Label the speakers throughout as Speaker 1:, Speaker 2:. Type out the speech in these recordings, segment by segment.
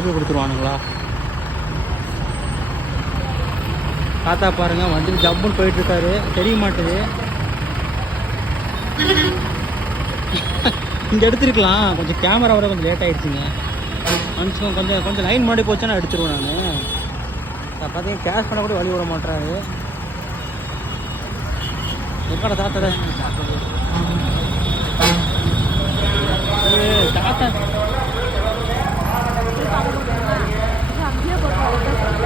Speaker 1: Copy கொடுத்துருவானுங்களா? தாத்தா பாருங்க வண்டி ஜம்முன்னு போயிட்டு இருக்காரு தெரிய மாட்டேது. இங்கே எடுத்துருக்கலாம். கொஞ்சம் கேமரா வர கொஞ்சம் லேட் ஆயிடுச்சுங்க. மனுஷன் கொஞ்சம் கொஞ்சம் லைன் மாடி போச்சுன்னா எடுத்துருவேன் நான். பார்த்தீங்கன்னா கேஷ் பண்ண கூட வழி விட மாட்டாரு எப்படா தாத்தா? தாத்தா.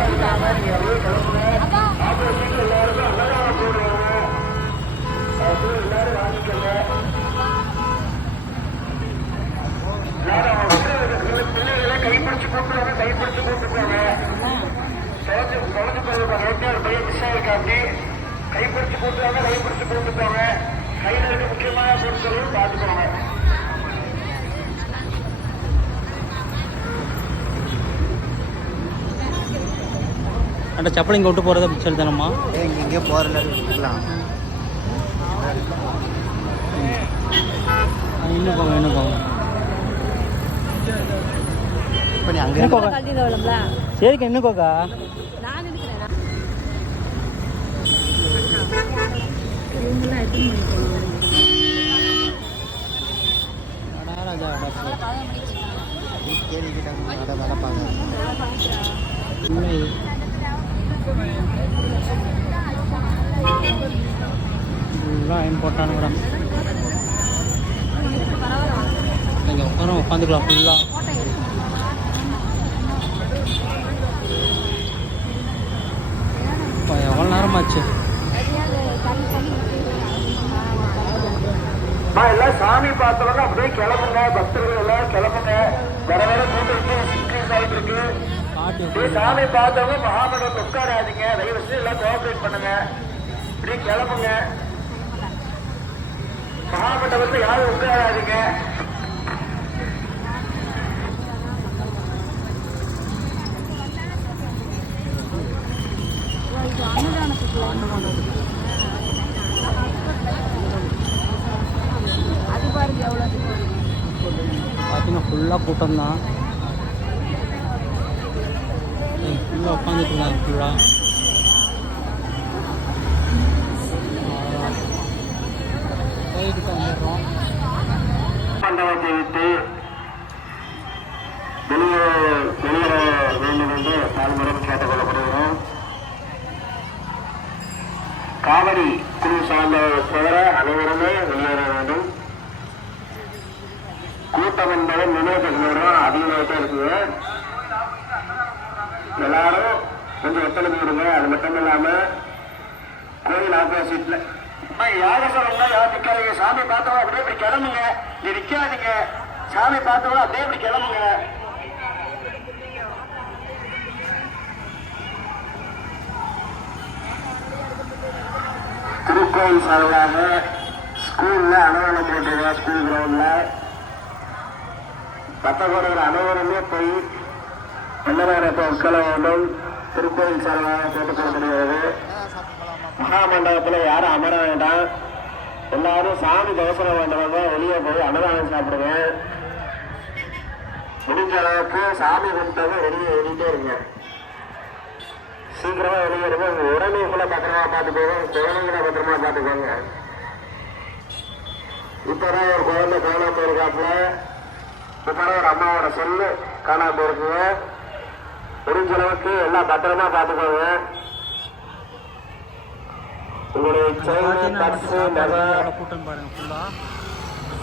Speaker 2: 一百万年
Speaker 1: அந்த செப்பல் இங்கே விட்டு போகிறத சொல்லி தானம்மா
Speaker 3: எங்கெங்கே போகிறல இருக்கலாம்
Speaker 1: இன்னும் போங்க இன்னும் போங்க.
Speaker 3: இப்போ நீ அங்கே
Speaker 4: கழட்டிடுவோம்ல
Speaker 1: சரிக்கா இன்னும் கோக்கா
Speaker 4: நான்
Speaker 3: நடப்பாங்க
Speaker 1: ஃபுல்லாக இம்பார்ட்டானுங்கடா இங்கே உட்கார உட்காந்துக்கலாம் ஃபுல்லாக இப்போ எவ்வளோ நேரமாச்சு?
Speaker 2: எல்லாம் சாமி பார்த்தவங்க அப்படியே கிளம்புங்க பக்தர்கள் எல்லாம் கிளம்புங்க. வர வர கூட்டம் இன்க்ரீஸ் ஆகிட்டு இருக்கு சாமி பார்த்தவங்க மகாமண்டபம் உட்காராதீங்க. தயவு செஞ்சு எல்லாம் கோஆபரேட் பண்ணுங்க. இப்படி கிளம்புங்க. மகாமண்டபத்தை யாரும் உட்காராதீங்க.
Speaker 1: பார்த்தீங்கன்னா ஃபுல்லாக கூட்டம் தான் ஃபுல்லாக உட்காந்துக்கலாம் ஃபுல்லாக
Speaker 2: மண்டபத்தை விட்டு வெளியே வெளியேற வேண்டும் என்று தாழ்மையுடன் கேட்டுக்கொள்ளப்படுகிறோம். காவிரி குழு சார்ந்த தவிர அனைவருமே வெளியேற வேண்டும். கூட்டம் என்பது நினைவுக்கு அதிகமாக இருக்குது. எல்லாரும் கொஞ்சம் ஒத்துழைப்பு கொடுங்க. அது மட்டும் இல்லாம கோயில் ஆப்போசிட்ல யாரும் சொல்லுங்க யாரும் நிக்காதீங்க. சாமி பார்த்தவங்க அப்படியே இப்படி கிளம்புங்க. இங்க நிக்காதீங்க. சாமி பார்த்தவங்க அப்படியே இப்படி கிளம்புங்க. திருக்கோயில் சார்பாக ஸ்கூல்ல அலுவலம் போட்டுருங்க ஸ்கூல் கிரவுண்ட்ல பத்தகோடுகள் அனைவருமே போய் அன்னதான உட்கார வேண்டும் திருக்கோயில் சார்பாக கேட்டுக்கொள்ளப்படுகிறது மகாமண்டபத்தில் யாரும் அமர வேண்டாம். எல்லாரும் சாமி தரிசனம் வேண்டவங்க வெளியே போய் அன்னதானம் சாப்பிடுங்க. முடிஞ்ச அளவுக்கு சாமி கும்பிட்டவங்க வெளியே ஏறிட்டே இருங்க. சீக்கிரமா வெளியே இருங்க. உங்க உடமைகளை பத்திரமா பார்த்துக்கோங்க. உங்க குழந்தைங்களை பத்திரமா பார்த்துக்கோங்க. இப்பதான் ஒரு குழந்தை காணாம போயிருக்காப்புல. இப்பதான் ஒரு அம்மாவோட செல்லு காணாம போயிருக்குங்க. முடிஞ்ச அளவுக்கு எல்லாம் பத்திரமா பார்த்துக்கோங்க. உங்களுடைய செயின் பர்ஸு நகை
Speaker 1: கூட்டம் பாருங்க ஃபுல்லாக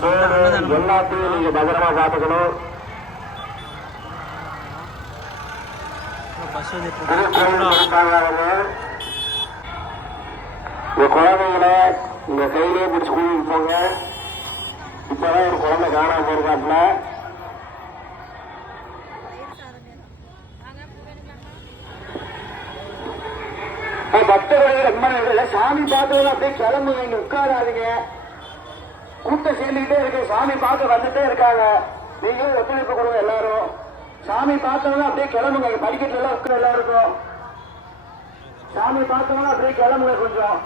Speaker 2: போனு எல்லாத்தையும் நீங்க பத்திரமா பார்த்துக்கணும். இந்த குழந்தைங்களை உங்க கையிலே பிடிச்சி கூட்டிட்டு போங்க. இப்பதான் ஒரு குழந்தை காணாம போயிருக்காப்புல. சாமி பார்த்தவங்க அப்படியே கிளம்புங்க இங்க உட்காராதீங்க. கூட்டம் சேர்ந்துக்கிட்டே இருக்கு சாமி பார்க்க வந்துட்டே இருக்காங்க. நீங்களும் ஒத்துழைப்பு கொடுங்க எல்லாரும். சாமி பார்த்தவங்க அப்படியே கிளம்புங்க இங்க படிக்கட்டுல எல்லாம் உட்கார எல்லாருக்கும். சாமி பார்த்தவங்க அப்படியே கிளம்புங்க கொஞ்சம்.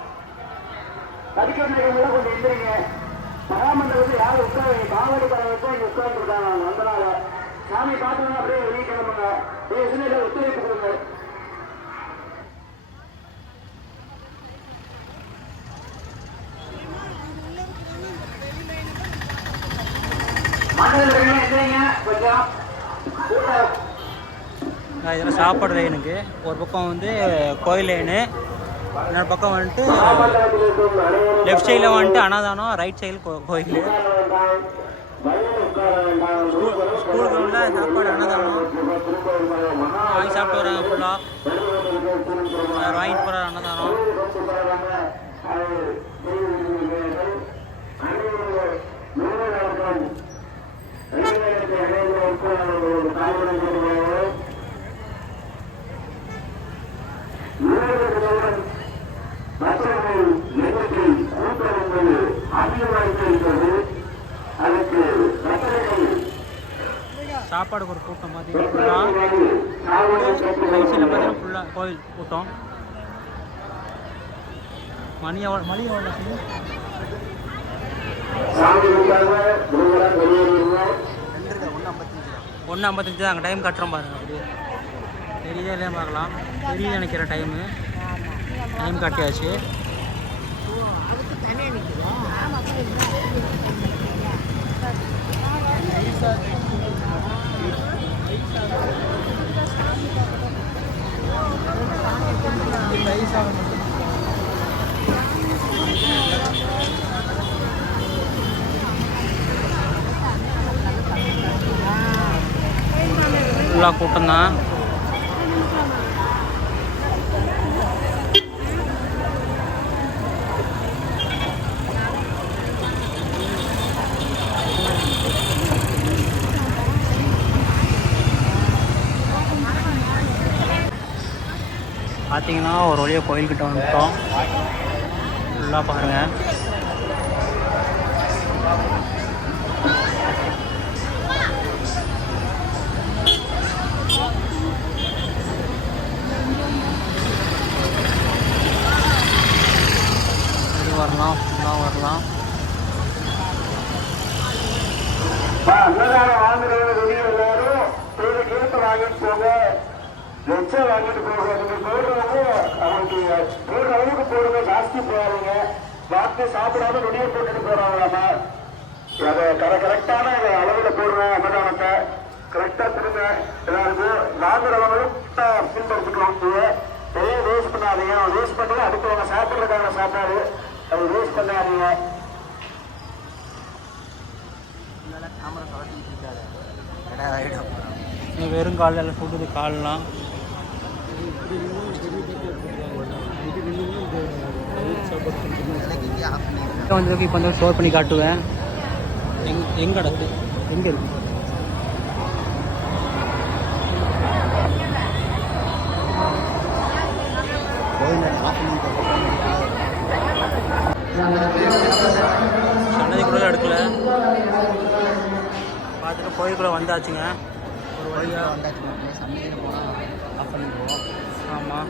Speaker 2: படிக்கட்டுல கொஞ்சம் எந்திரிங்க. மகாமண்டலத்தில் யாரும் உட்காருங்க காவடி பறவைக்கும் இங்க உட்கார்ந்து இருக்காங்க வந்தனால சாமி பார்த்தவங்க அப்படியே வெளியே கிளம்புங்க. ஒத்துழைப்பு கொடுங்க மண்டல எந்திரிங்க கொஞ்சம் கூட்டம்
Speaker 1: ஆஹ் இதெல்லாம் சாப்பாடு லைனுக்கு ஒரு பக்கம் வந்து கோயில் லைனு இன்னொரு பக்கம் வந்துட்டு லெஃப்ட் சைடில் வந்துட்டு அன்னதானம் ரைட் சைடில் கோயில். ஸ்கூல் கிரவுண்டில் சாப்பாடு அன்னதானம். வாங்கி சாப்பிட்டு வராங்க ஃபுல்லாக வாங்கிட்டு போகிற அன்னதானம். சாப்பாடுக்கு ஒரு கூட்டம் பார்த்தீங்கன்னா ஃபுல்லாக ரைட் பார்த்தீங்கன்னா ஃபுல்லாக கோயில் கூட்டம் மணி எவ்வளோ மணி எவ்வளோ சொல்லு?
Speaker 2: சாமிகளுக்காக முருகன் வெளியேறியுங்க
Speaker 3: ரெண்டு இருக்கா ஒன்று ஐம்பத்தஞ்சு
Speaker 1: ஒன்று ஐம்பத்தஞ்சு தான். அங்கே டைம் கட்டுறோம் பாருங்கள் அப்படியே. தெரியுதா இல்லையா பார்க்கலாம். தெரியுது நினைக்கிற டைமு டைம் கட்டியாச்சு. ஃபுல்லாக கூட்டம் தான். பார்த்தீங்கன்னா ஒரு வழியாக கோயில்கிட்ட வந்துட்டோம். ஃபுல்லாக பாருங்கள் இப்படி வரலாம் ஃபுல்லாக வரலாம்
Speaker 2: அன்னதானம் வாங்குறது வெளியே எல்லாரும் ஒரு கேட்டு வாங்கிட்டு போங்க லட்சம் வாங்கிட்டு போங்க நீங்க போடுறவங்க அவங்களுக்கு போடுற அளவுக்கு போடுங்க ஜாஸ்தி போகாதீங்க. வாக்கு சாப்பிடாம வெளியே போட்டுட்டு போறாங்களாமா அதை கர கரெக்டான அளவுல போடுறோம் அன்னதானத்தை. கரெக்டா கொடுங்க. எல்லாருக்கும் வாங்குறவங்களும் பின்பற்றிக்கலாம் நிறைய வேஸ்ட் பண்ணாதீங்க. வேஸ்ட் பண்ணி அடுத்தவங்க சாப்பிட்றதுக்கான சாப்பாடு அது வேஸ்ட் பண்ணாதீங்க.
Speaker 3: இல்லைன்னா கேமரா
Speaker 1: இன்னும் வெறும் காலில் எல்லாம் சுடுது கால்லாம்
Speaker 3: எனக்கு இங்கே ஆஃப் பண்ணியிருக்கேன்
Speaker 1: இப்போ வந்து இப்போ வந்து ஸ்டோர் பண்ணி காட்டுவேன். எங் எங்கே கிடக்கு எங்கே இருக்கு?
Speaker 3: பண்ணியிருக்கேன்
Speaker 1: சன்னதிக்குள்ளே எடுக்கல. பார்த்துட்டு கோயிலுக்குள்ளே வந்தாச்சுங்க. ஒரு வழியாக
Speaker 3: வந்தாச்சு சமையல் போனால் ஆஃப் பண்ணிடுவோம்.
Speaker 1: ஆமாம்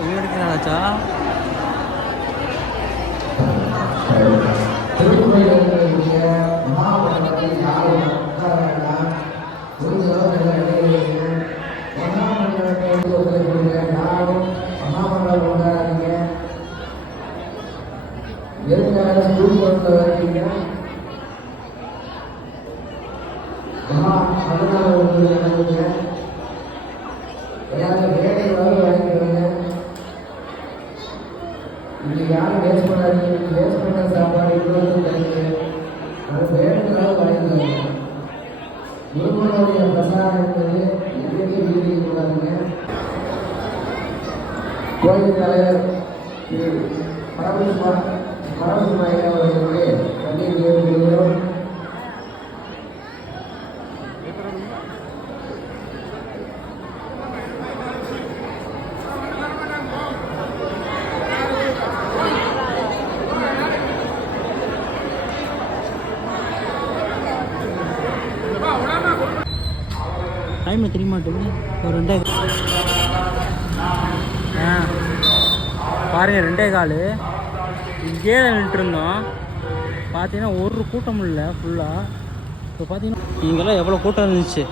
Speaker 1: வீடு இருக்கிறாச்சா
Speaker 5: எல்லாரும் வேலை வாங்கிட்டு இன்னைக்கு யாரும் வேஸ்ட் பண்ணாதீங்க வேஸ்ட் பண்ண சாப்பாடு இன்னொரு கிடையாது அது வேணுங்கிறத வாங்கிக்கோங்க முருகனுடைய பிரசாதம் என்பது எங்கேயுமே வீடு கூடாதுங்க கோயில் தலைவர் திரு பரமசிவா பரமசிவா அவர்களுடைய அவர்களுக்கு
Speaker 1: டைமில் தெரிய மாட்டேங்குது ஒரு ரெண்டே ஆ பாருங்க ரெண்டே கால். இங்கே நின்றுருந்தோம் பார்த்தீங்கன்னா ஒரு கூட்டம் இல்லை ஃபுல்லாக இப்போ பார்த்தீங்கன்னா இங்கெல்லாம் எவ்வளோ கூட்டம் இருந்துச்சு?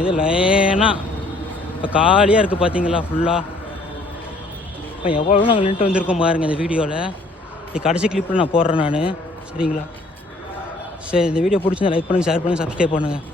Speaker 1: இது லைனாக இப்போ காலியாக இருக்குது பார்த்தீங்களா ஃபுல்லாக இப்போ எவ்வளோ நாங்கள் நின்றுட்டு வந்திருக்கோம் பாருங்கள் இந்த வீடியோவில் இது கடைசி கிளிப்பில் நான் போடுறேன் நான். சரிங்களா? சரி இந்த வீடியோ பிடிச்சிருந்தா லைக் பண்ணுங்கள் ஷேர் பண்ணுங்கள் சப்ஸ்கிரைப் பண்ணுங்கள்